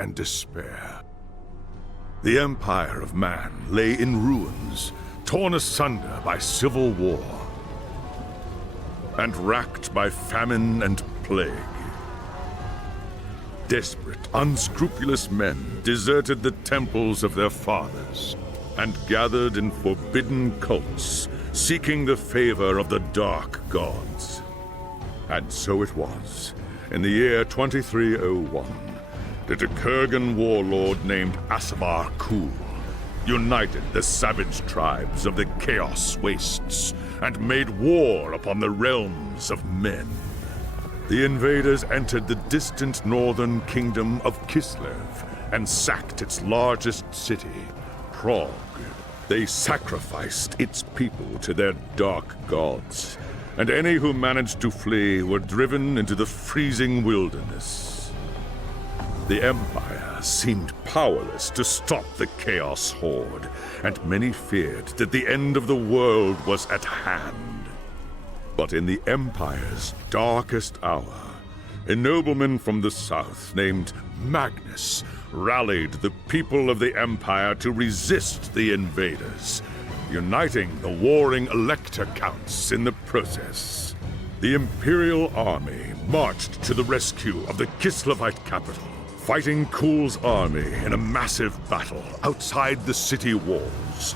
and despair. The empire of man lay in ruins, torn asunder by civil war, and racked by famine and plague. Desperate, unscrupulous men deserted the temples of their fathers and gathered in forbidden cults, seeking the favor of the dark gods. And so it was, in the year 2301, that a Kurgan warlord named Asavar Kul united the savage tribes of the Chaos Wastes and made war upon the realms of men. The invaders entered the distant northern kingdom of Kislev and sacked its largest city, Prague. They sacrificed its people to their dark gods, and any who managed to flee were driven into the freezing wilderness. The Empire seemed powerless to stop the Chaos Horde, and many feared that the end of the world was at hand. But in the Empire's darkest hour, a nobleman from the south named Magnus rallied the people of the Empire to resist the invaders, uniting the warring Elector Counts in the process. The Imperial army marched to the rescue of the Kislevite capital, fighting Kul's army in a massive battle outside the city walls.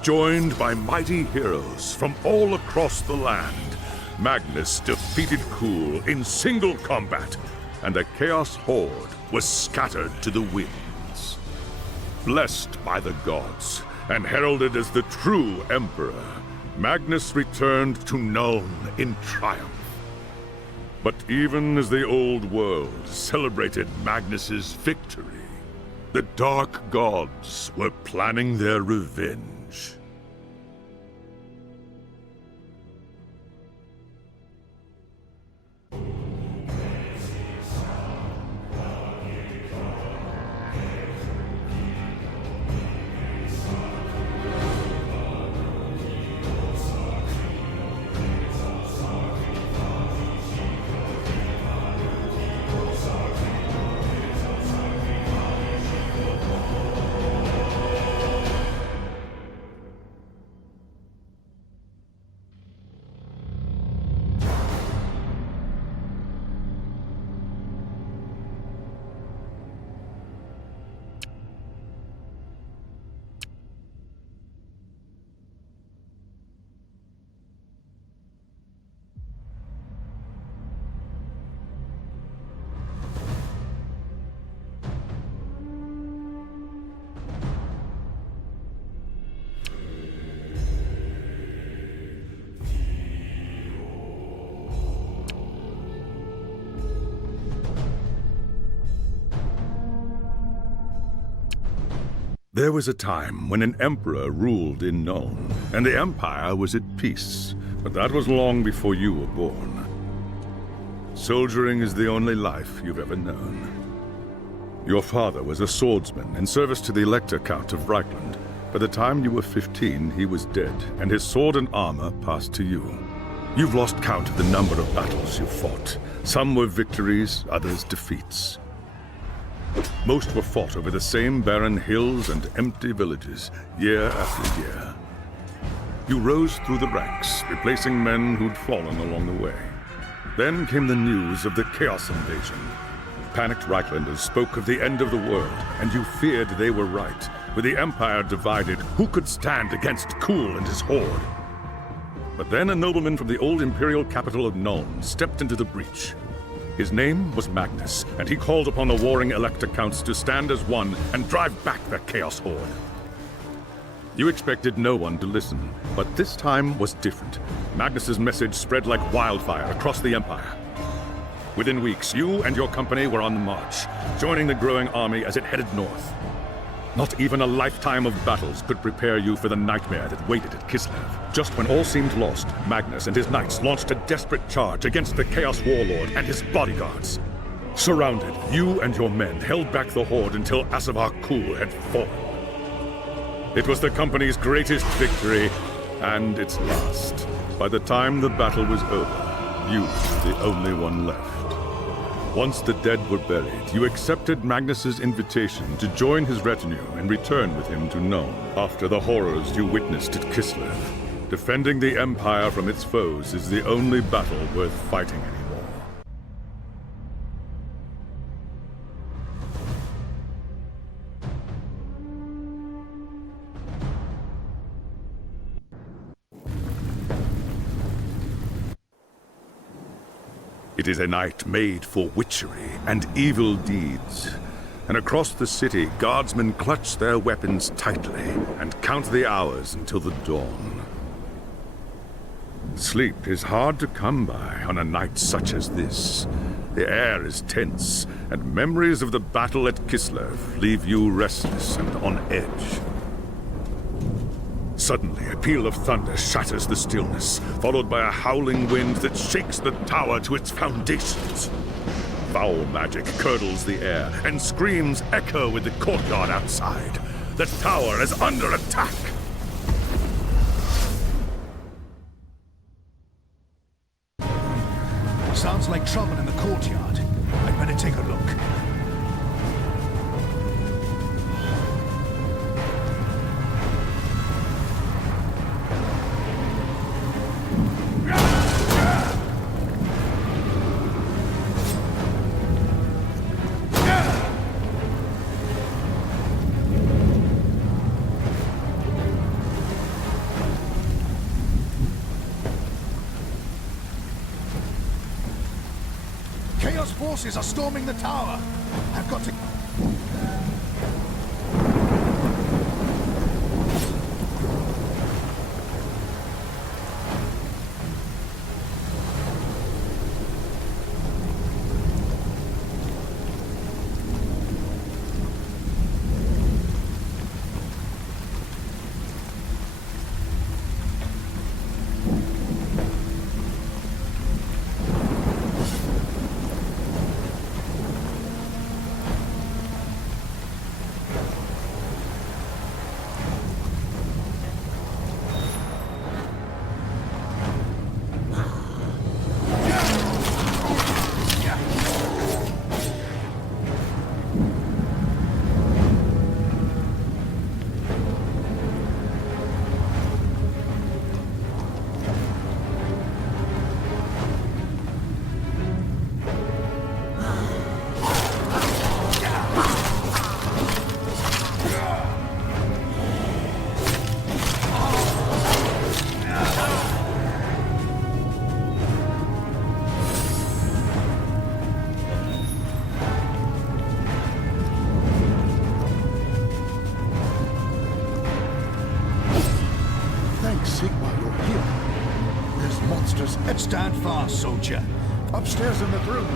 Joined by mighty heroes from all across the land, Magnus defeated Kul in single combat, and the Chaos Horde was scattered to the winds. Blessed by the gods and heralded as the true Emperor, Magnus returned to Nuln in triumph. But even as the old world celebrated Magnus's victory, the dark gods were planning their revenge. There was a time when an emperor ruled in Nuln, and the Empire was at peace, but that was long before you were born. Soldiering is the only life you've ever known. Your father was a swordsman in service to the Elector Count of Reichland. By the time you were 15, he was dead, and his sword and armor passed to you. You've lost count of the number of battles you fought. Some were victories, others defeats. Most were fought over the same barren hills and empty villages, year after year. You rose through the ranks, replacing men who'd fallen along the way. Then came the news of the Chaos Invasion. Panicked Reichlanders spoke of the end of the world, and you feared they were right. With the Empire divided, who could stand against Kul and his horde? But then a nobleman from the old imperial capital of Nuln stepped into the breach. His name was Magnus, and he called upon the warring Elector Counts to stand as one and drive back the Chaos Horde. You expected no one to listen, but this time was different. Magnus's message spread like wildfire across the Empire. Within weeks, you and your company were on the march, joining the growing army as it headed north. Not even a lifetime of battles could prepare you for the nightmare that waited at Kislev. Just when all seemed lost, Magnus and his knights launched a desperate charge against the Chaos Warlord and his bodyguards. Surrounded, you and your men held back the horde until Asavar Kul had fallen. It was the company's greatest victory, and its last. By the time the battle was over, you were the only one left. Once the dead were buried, you accepted Magnus's invitation to join his retinue and return with him to Nome after the horrors you witnessed at Kislev. Defending the Empire from its foes is the only battle worth fighting anymore. It is a night made for witchery and evil deeds. And across the city, guardsmen clutch their weapons tightly and count the hours until the dawn. Sleep is hard to come by on a night such as this. The air is tense, and memories of the battle at Kislev leave you restless and on edge. Suddenly, a peal of thunder shatters the stillness, followed by a howling wind that shakes the tower to its foundations. Foul magic curdles the air, and screams echo in the courtyard outside. The tower is under attack! Sounds like trouble in the courtyard. I'd better take a look. Chaos forces are storming the tower. I've got to... Stand fast, soldier. Upstairs in the room.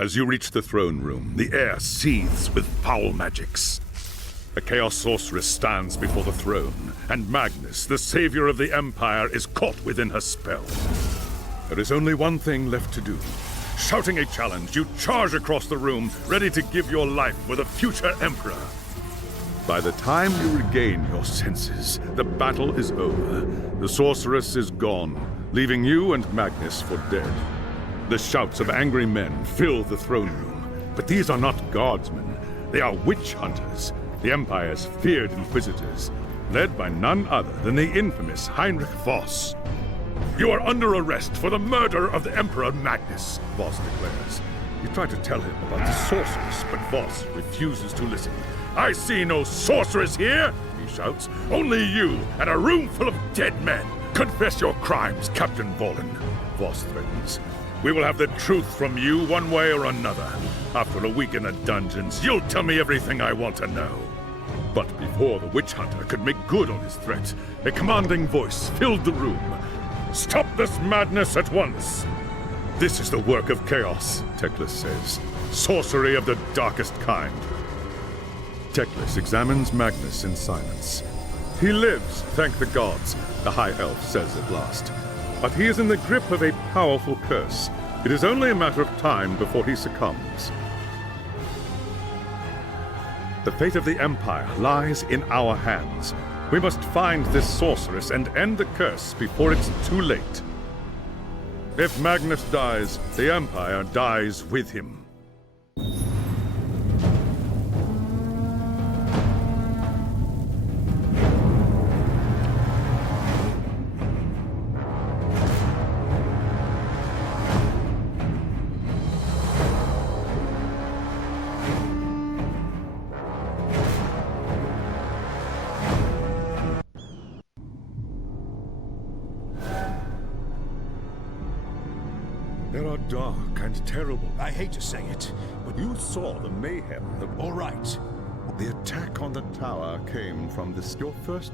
As you reach the throne room, the air seethes with foul magics. A Chaos Sorceress stands before the throne, and Magnus, the savior of the Empire, is caught within her spell. There is only one thing left to do. Shouting a challenge, you charge across the room, ready to give your life for the future Emperor. By the time you regain your senses, the battle is over. The Sorceress is gone, leaving you and Magnus for dead. The shouts of angry men fill the throne room, but these are not guardsmen. They are witch hunters, the Empire's feared inquisitors, led by none other than the infamous Heinrich Voss. You are under arrest for the murder of the Emperor Magnus, Voss declares. You try to tell him about the sorceress, but Voss refuses to listen. I see no sorceress here, he shouts. Only you and a room full of dead men. Confess your crimes, Captain Volin, Voss threatens. We will have the truth from you one way or another. After a week in the dungeons, you'll tell me everything I want to know. But before the witch hunter could make good on his threat, a commanding voice filled the room. Stop this madness at once! This is the work of chaos, Teclis says. Sorcery of the darkest kind. Teclis examines Magnus in silence. He lives, thank the gods, the High Elf says at last. But he is in the grip of a powerful curse. It is only a matter of time before he succumbs. The fate of the Empire lies in our hands. We must find this sorceress and end the curse before it's too late. If Magnus dies, the Empire dies with him. There are dark and terrible. I hate to say it, but You saw the mayhem. all right. The attack on the tower came from this your first...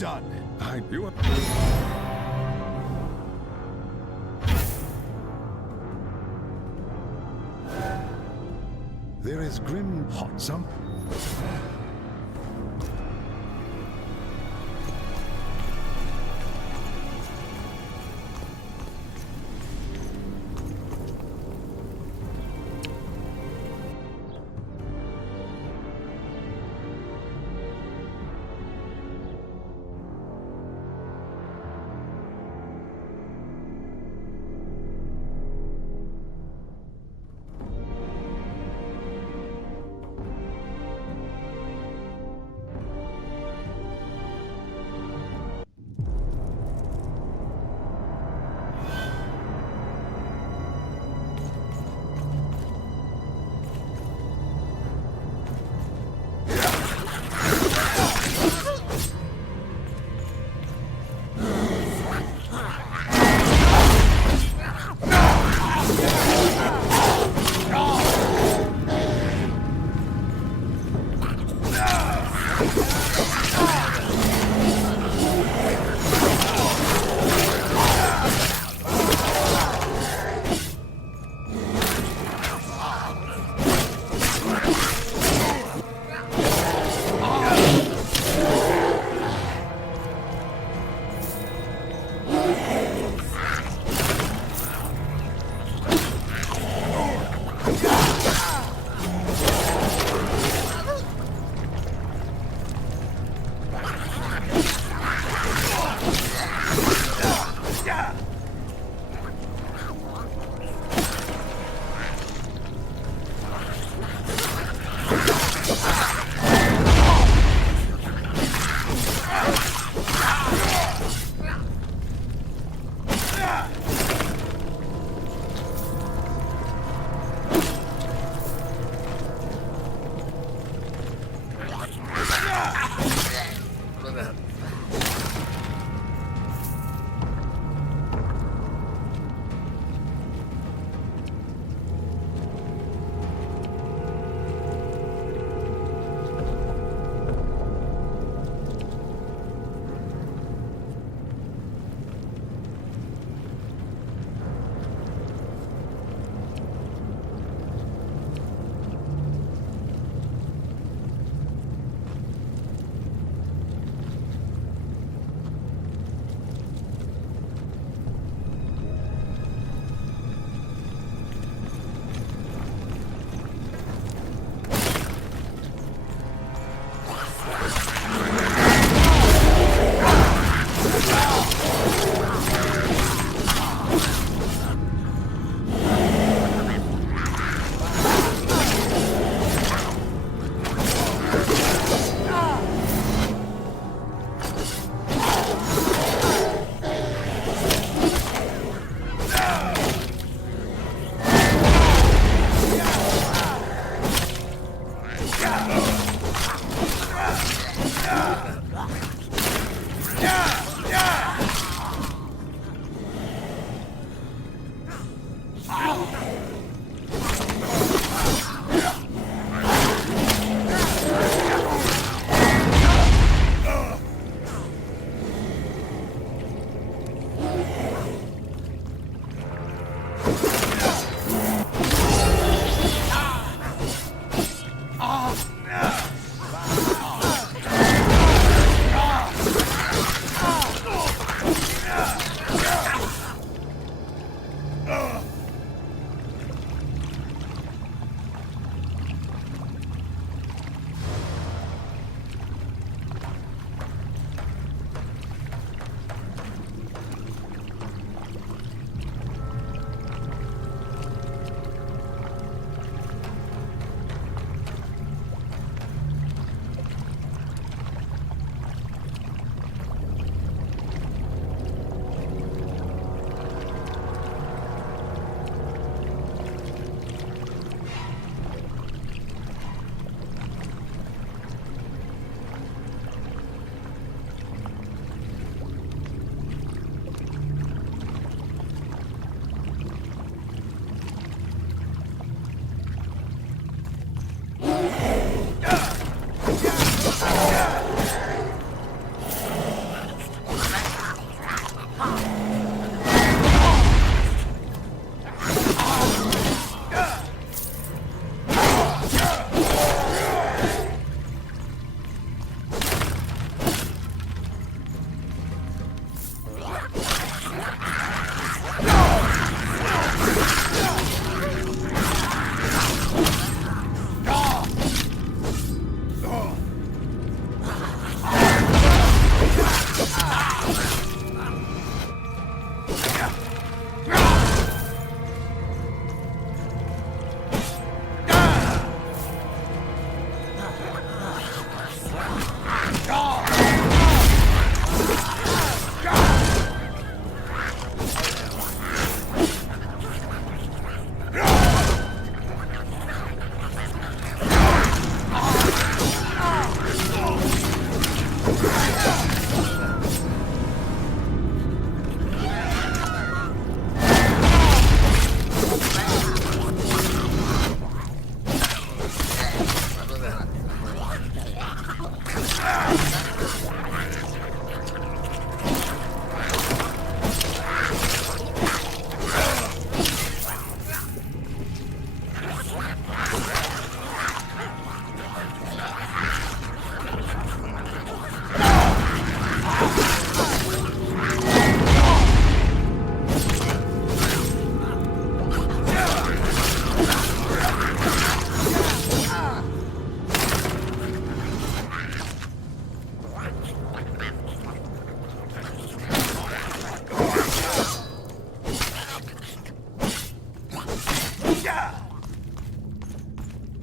done. You. There is grim hot some.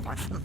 Ah!